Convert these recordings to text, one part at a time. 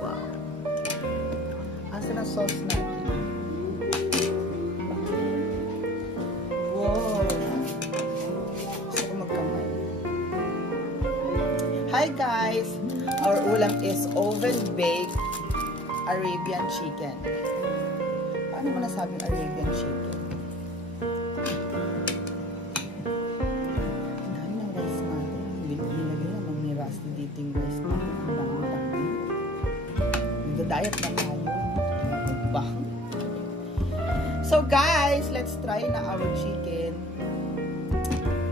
Wow. Asa na sauce natin? Wow. Gusto ko magkamay. Hi guys! Our ulam is oven-baked Arabian chicken. Paano mo nasabing Arabian chicken? Ang dami ng rice natin. Nilagay naman may rusty dating rice natin. Ang dami. Nagda-diet na tayo. Diba? So guys, let's try na our chicken.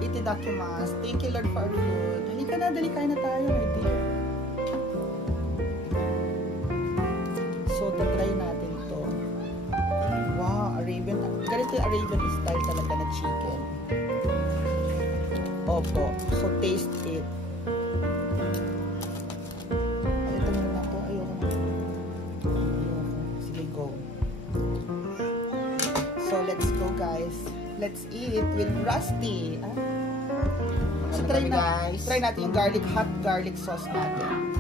Itidakimasu. Thank you Lord for our food. Halika na, dali kain na tayo, my dear. So, tatry natin to. Wow, Arabian. Ganito yung Arabian style talaga na chicken. Opo. So, taste it. Ay, ito muna to. Ayoko na. Sige, go. So, let's go, guys. Let's eat with Rusty. So, try natin yung hot garlic sauce natin.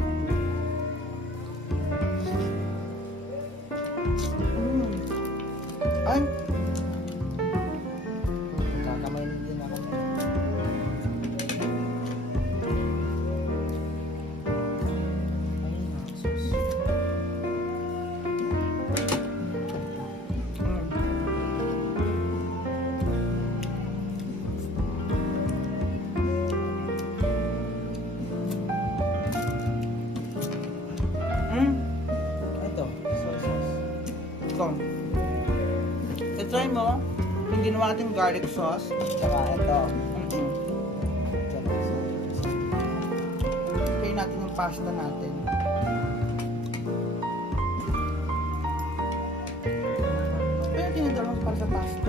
Ay! Kakamay din ako. Ito, soy sauce. Ito. I-try mo yung ginawa natin garlic sauce. Tsaka ito. Try natin yung pasta natin. Pero tinidor mo para sa pasta.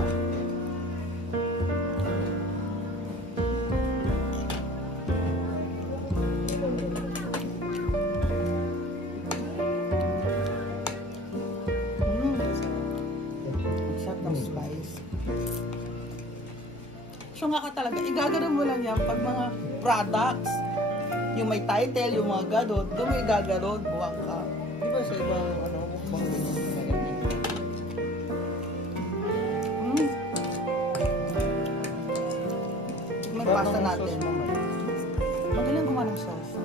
Spice. So nga ka talaga, igagano mo lang yan pag mga products, yung may title, yung mga gadot, doon mo igagano, buwang ka. Di ba sa ibang ano, buwang may pasta natin. Magaling gumawa ng sauce.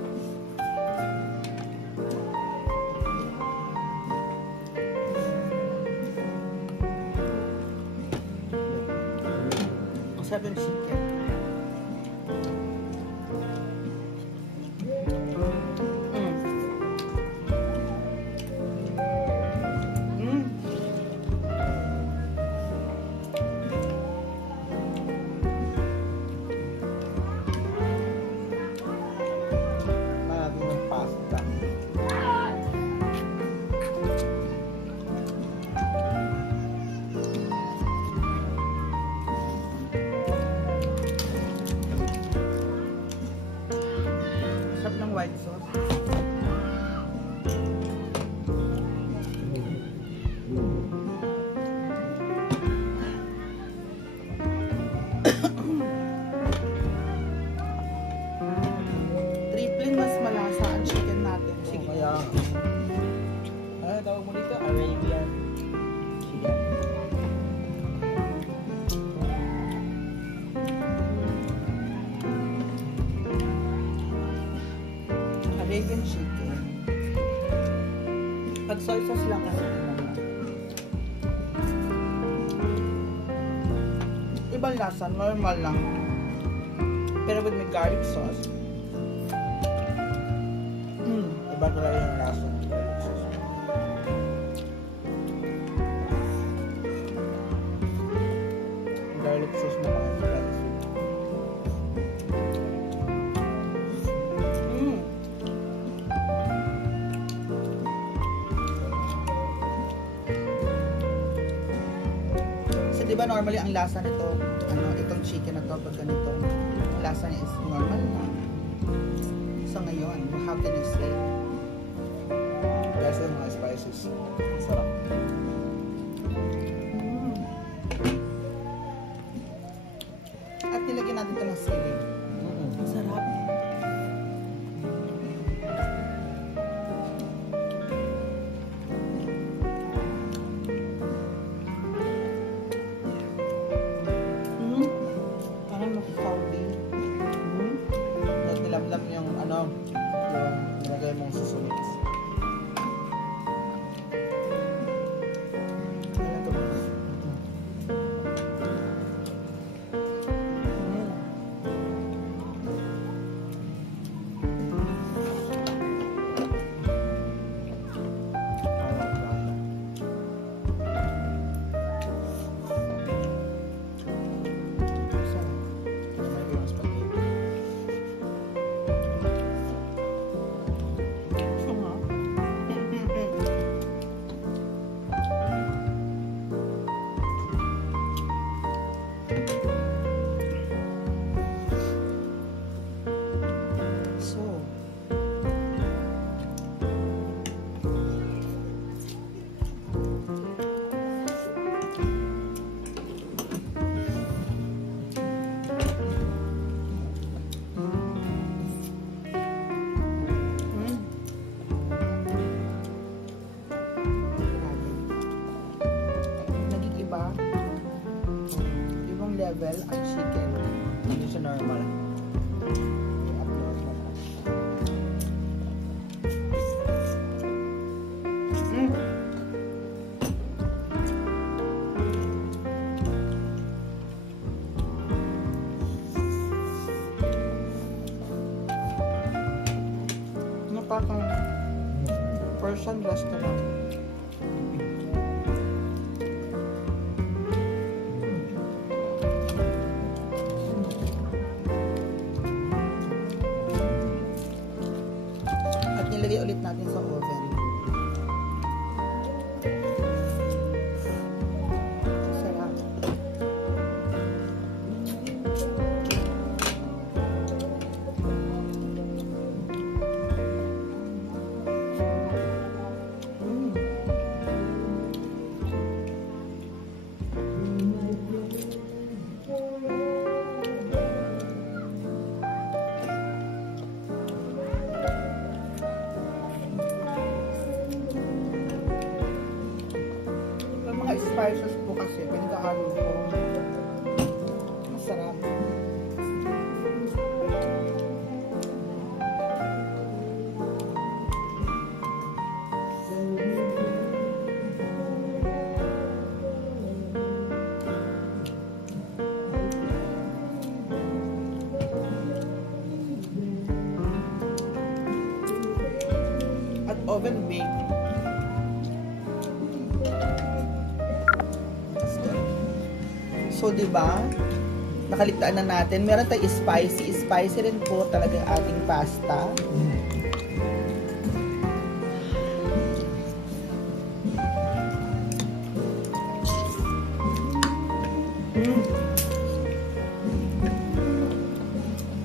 Sarap yung chicken. Marami ng pasta. Ng white sauce. Tripling mas malasa ang chicken natin. Sige. Kaya, tawag mo dito, Arabian chicken. Arabian chicken. Pag soy sauce lang kasi naman. Ibang lasa, normal lang. Pero with may garlic sauce. Iba talaga yung lasa ng garlic sauce. Garlic sauce na mga garlic sauce. Diba normally ang lasa nito, itong chicken na to, pag ganito, ang lasa niya is normal na. So ngayon, how can you say? Lasa ng mga spices. Sarap. At nilagyan natin ito ng sili. Sarap. Parang nakakauli. Nilamlam yung ano, yung nilagay mong susunod. Level ang chicken. Hindi siya normal. Napakang Persian restaurant. Ilagay ulit natin sa oven. Sarap. Spices po kasi pinagkahalo ko. Masarap. At oven bake. So, diba? Nakaligtaan na natin. Meron tayong spicy. Spicy rin po talaga yung ating pasta.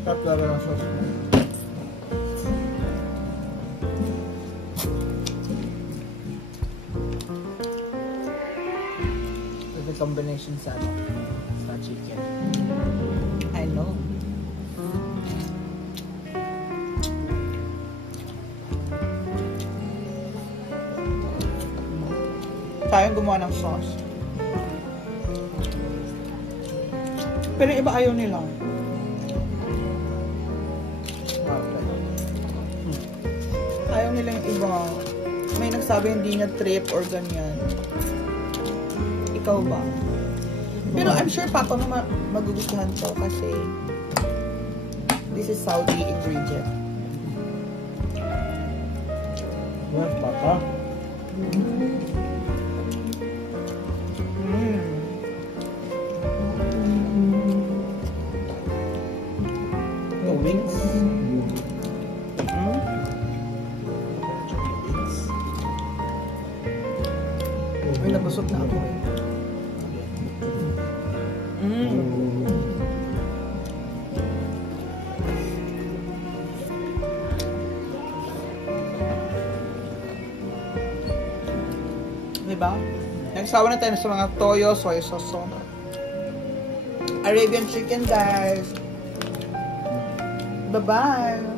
Sarap talaga ng sauce mo. Perfect combination sa chicken. I know. Tayong gumawa ng sauce. Pero iba ayaw nila. Ayaw nila yung iba. May nagsabi hindi niya trip or ganyan. Ikaw ba? Pero I'm sure Papa mo magugustuhan to kasi this is Saudi ingredient. Where's Papa? The wings. May nabusog na ako eh. Diba? Nagsawa na tayo sa mga toyo, soy sauce. Arabian chicken, guys. Bye-bye.